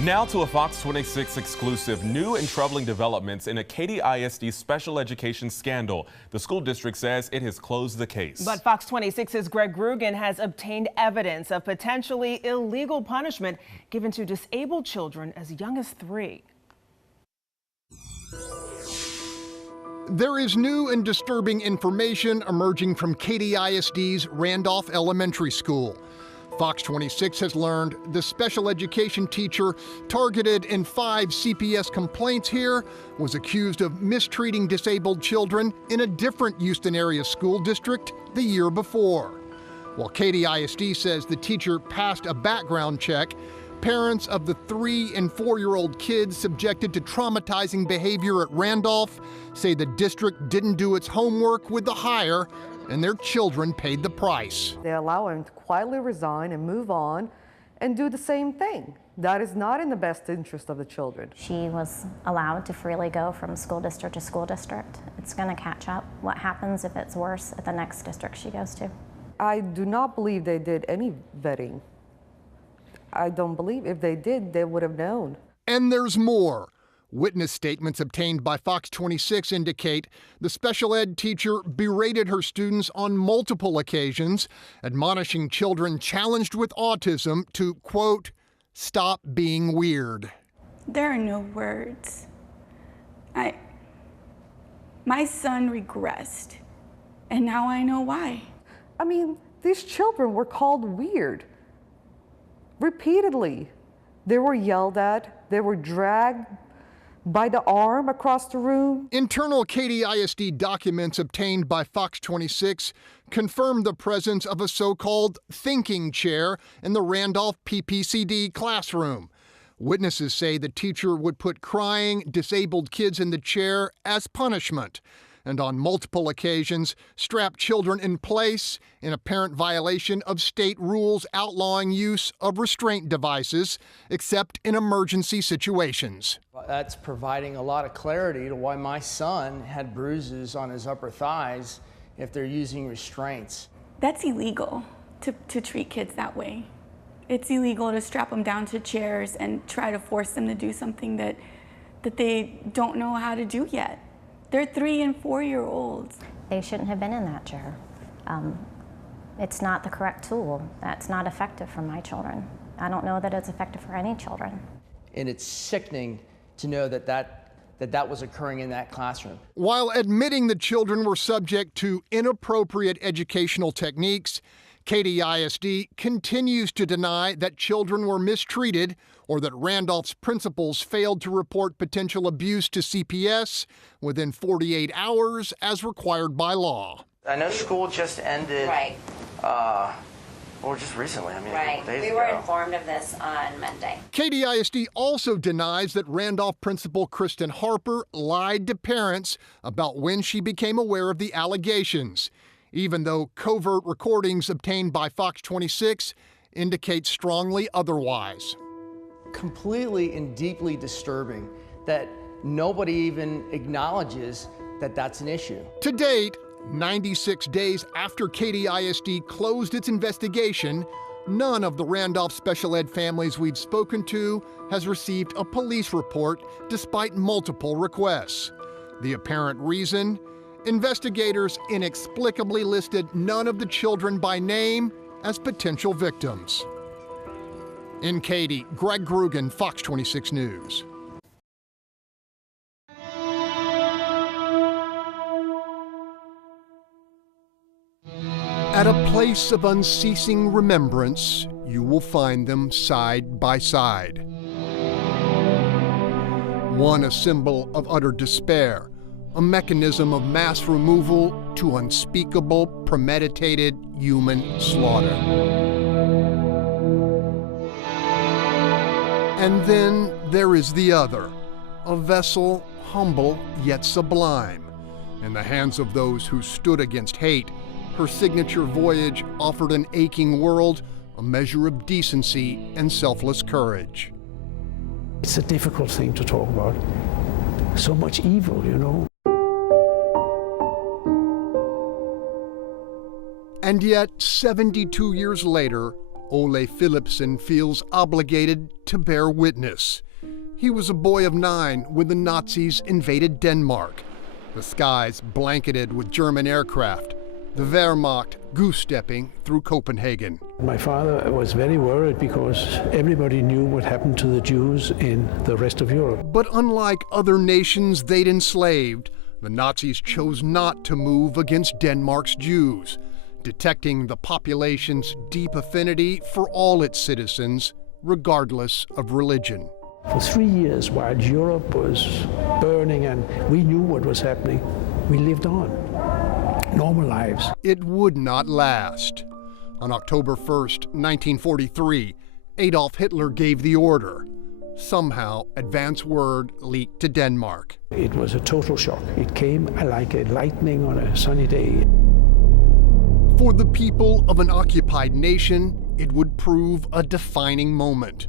Now to a Fox 26 exclusive, new and troubling developments in a Katy ISD special education scandal. The school district says it has closed the case. But Fox 26's Greg Groogan has obtained evidence of potentially illegal punishment given to disabled children as young as 3. There is new and disturbing information emerging from Katy ISD's Randolph Elementary School. Fox 26 has learned the special education teacher targeted in 5 CPS complaints here was accused of mistreating disabled children in a different Houston area school district the year before. While Katy ISD says the teacher passed a background check, parents of the 3- and 4-year-old kids subjected to traumatizing behavior at Randolph say the district didn't do its homework with the hire and their children paid the price. They allow him to quietly resign and move on and do the same thing. That is not in the best interest of the children. She was allowed to freely go from school district to school district. It's going to catch up. What happens if it's worse at the next district she goes to? I do not believe they did any vetting. I don't believe if they did, they would have known. And there's more. Witness statements obtained by Fox 26 indicate the special ed teacher berated her students on multiple occasions, admonishing children challenged with autism to, quote, stop being weird. There are no words. My son regressed, and now I know why. I mean, these children were called weird repeatedly. They were yelled at, they were dragged by the arm across the room. Internal Katy ISD documents obtained by Fox 26 confirmed the presence of a so-called thinking chair in the Randolph PPCD classroom. Witnesses say the teacher would put crying, disabled kids in the chair as punishment, and on multiple occasions strap children in place in apparent violation of state rules outlawing use of restraint devices, except in emergency situations. That's providing a lot of clarity to why my son had bruises on his upper thighs if they're using restraints. That's illegal to treat kids that way. It's illegal to strap them down to chairs and try to force them to do something that they don't know how to do yet. They're 3- and 4-year-olds. They shouldn't have been in that chair. It's not the correct tool. That's not effective for my children. I don't know that it's effective for any children. And it's sickening to know that was occurring in that classroom. While admitting the children were subject to inappropriate educational techniques, Katy ISD continues to deny that children were mistreated or that Randolph's principals failed to report potential abuse to CPS within 48 hours as required by law. I know school just ended. Right. Or just recently, right. Days we were ago. informed of this on Monday. Katy ISD also denies that Randolph principal Kristen Harper lied to parents about when she became aware of the allegations, even though covert recordings obtained by Fox 26 indicate strongly otherwise. Completely and deeply disturbing that nobody even acknowledges that that's an issue. To date, 96 days after Katy ISD closed its investigation, none of the Randolph special ed families we've spoken to has received a police report despite multiple requests. The apparent reason? Investigators inexplicably listed none of the children by name as potential victims. In Katy, Greg Groogan, Fox 26 News. At a place of unceasing remembrance, you will find them side by side. One a symbol of utter despair, a mechanism of mass removal to unspeakable, premeditated human slaughter. And then there is the other, a vessel humble yet sublime. In the hands of those who stood against hate, her signature voyage offered an aching world a measure of decency and selfless courage. It's a difficult thing to talk about. So much evil, you know. And yet, 72 years later, Ole Philipsen feels obligated to bear witness. He was a boy of 9 when the Nazis invaded Denmark. The skies blanketed with German aircraft. The Wehrmacht goose-stepping through Copenhagen. My father was very worried because everybody knew what happened to the Jews in the rest of Europe. But unlike other nations they'd enslaved, the Nazis chose not to move against Denmark's Jews, detecting the population's deep affinity for all its citizens, regardless of religion. For 3 years, while Europe was burning and we knew what was happening, we lived on normal lives. It would not last. On October 1st, 1943, Adolf Hitler gave the order. Somehow, advance word leaked to Denmark. It was a total shock. It came like a lightning on a sunny day. For the people of an occupied nation, it would prove a defining moment.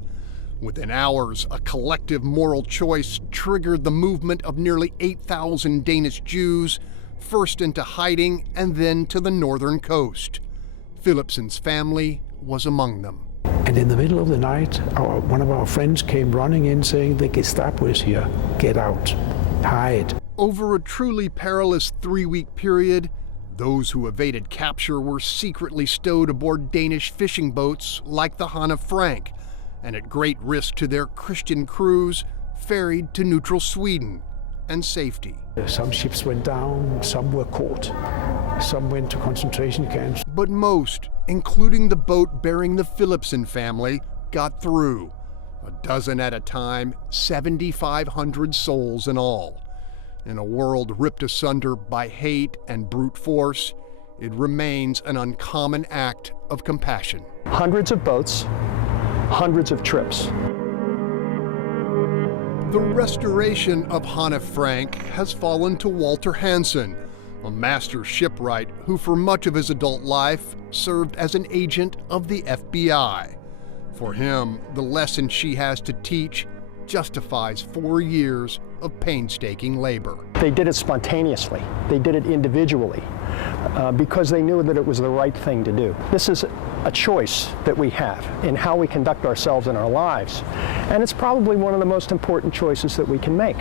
Within hours, a collective moral choice triggered the movement of nearly 8,000 Danish Jews, first into hiding and then to the northern coast. Philipsen's family was among them. And in the middle of the night, one of our friends came running in saying, the Gestapo is here, get out, hide. Over a truly perilous 3-week period, those who evaded capture were secretly stowed aboard Danish fishing boats like the Hanne Frank, and at great risk to their Christian crews, ferried to neutral Sweden and safety. Some ships went down, some were caught, some went to concentration camps. But most, including the boat bearing the Philipsen family, got through. A dozen at a time, 7,500 souls in all. In a world ripped asunder by hate and brute force, it remains an uncommon act of compassion. Hundreds of boats, hundreds of trips. The restoration of Hanne Frank has fallen to Walter Hansen, a master shipwright who for much of his adult life served as an agent of the FBI. For him, the lesson she has to teach justifies 4 years of painstaking labor. They did it spontaneously. They did it individually because they knew that it was the right thing to do. This is a choice that we have in how we conduct ourselves in our lives, and it's probably one of the most important choices that we can make.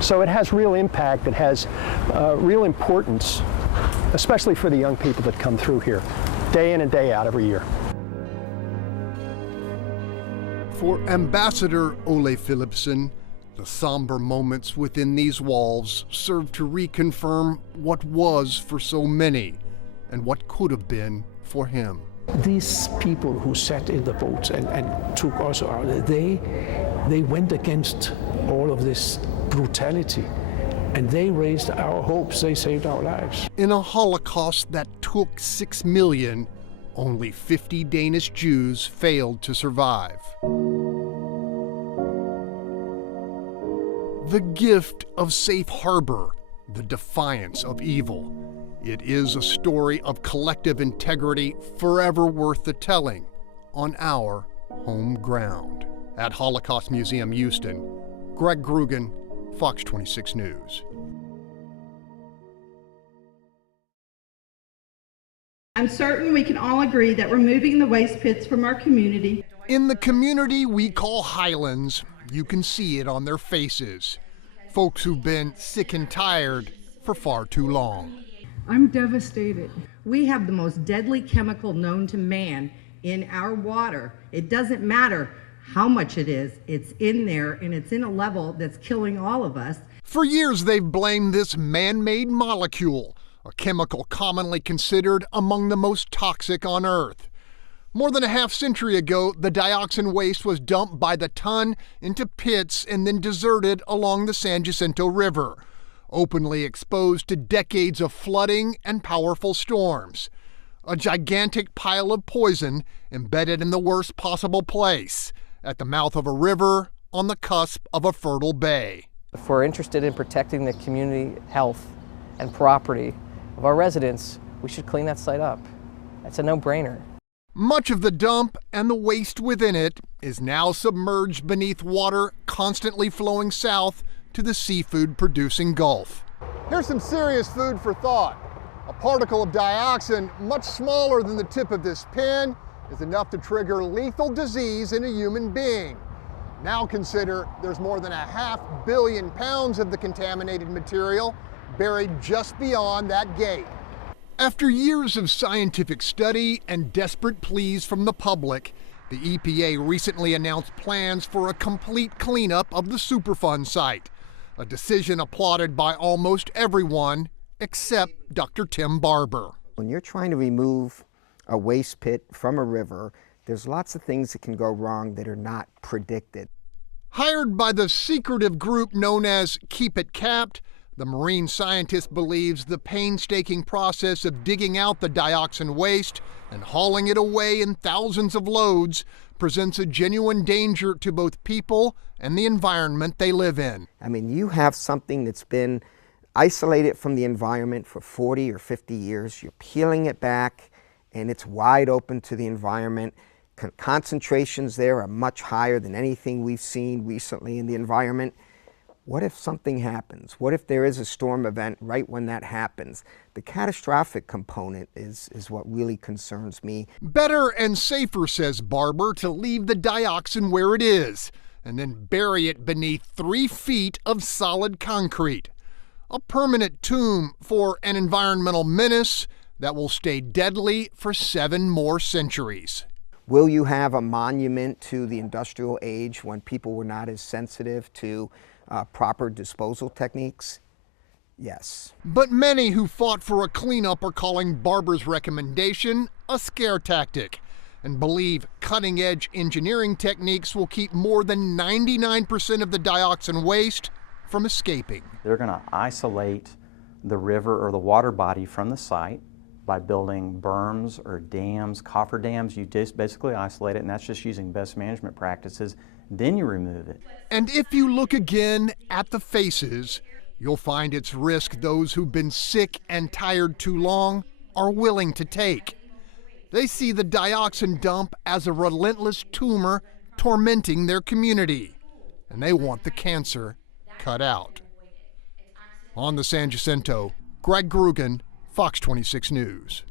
So it has real impact, it has real importance, especially for the young people that come through here, day in and day out every year. For Ambassador Ole Philipsen, the somber moments within these walls serve to reconfirm what was for so many and what could have been for him. These people who sat in the boats and took us out, they went against all of this brutality, and they raised our hopes, they saved our lives. In a Holocaust that took 6 million, only 50 Danish Jews failed to survive. The gift of safe harbor, the defiance of evil. It is a story of collective integrity forever worth the telling on our home ground. At Holocaust Museum Houston, Greg Groogan, Fox 26 News. I'm certain we can all agree that removing the waste pits from our community. In the community we call Highlands, you can see it on their faces. Folks who've been sick and tired for far too long. I'm devastated. We have the most deadly chemical known to man in our water. It doesn't matter how much it is, it's in there, and it's in a level that's killing all of us. For years they've blamed this man-made molecule, a chemical commonly considered among the most toxic on Earth. More than a half-century ago, the dioxin waste was dumped by the ton into pits and then deserted along the San Jacinto River, openly exposed to decades of flooding and powerful storms. A gigantic pile of poison embedded in the worst possible place, at the mouth of a river on the cusp of a fertile bay. If we're interested in protecting the community health and property of our residents, we should clean that site up. That's a no-brainer. Much of the dump and the waste within it is now submerged beneath water constantly flowing south to the seafood-producing Gulf. Here's some serious food for thought. A particle of dioxin much smaller than the tip of this pen is enough to trigger lethal disease in a human being. Now consider there's more than 500 million pounds of the contaminated material buried just beyond that gate. After years of scientific study and desperate pleas from the public, the EPA recently announced plans for a complete cleanup of the Superfund site, a decision applauded by almost everyone except Dr. Tim Barber. When you're trying to remove a waste pit from a river, there's lots of things that can go wrong that are not predicted. Hired by the secretive group known as Keep It Capped, the marine scientist believes the painstaking process of digging out the dioxin waste and hauling it away in thousands of loads presents a genuine danger to both people and the environment they live in. I mean, you have something that's been isolated from the environment for 40 or 50 years. You're peeling it back, and it's wide open to the environment. Concentrations there are much higher than anything we've seen recently in the environment. What if something happens? What if there is a storm event right when that happens? The catastrophic component is what really concerns me. Better and safer, says Barber, to leave the dioxin where it is and then bury it beneath 3 feet of solid concrete. A permanent tomb for an environmental menace that will stay deadly for 7 more centuries. Will you have a monument to the industrial age when people were not as sensitive to proper disposal techniques? Yes. But many who fought for a cleanup are calling Barber's recommendation a scare tactic and believe cutting-edge engineering techniques will keep more than 99% of the dioxin waste from escaping. They're going to isolate the river or the water body from the site by building berms or dams, coffer dams. You just basically isolate it, and that's just using best management practices. Then you remove it. And if you look again at the faces, you'll find it's risk those who've been sick and tired too long are willing to take. They see the dioxin dump as a relentless tumor tormenting their community, and they want the cancer cut out. On the San Jacinto, Greg Groogan, Fox 26 News.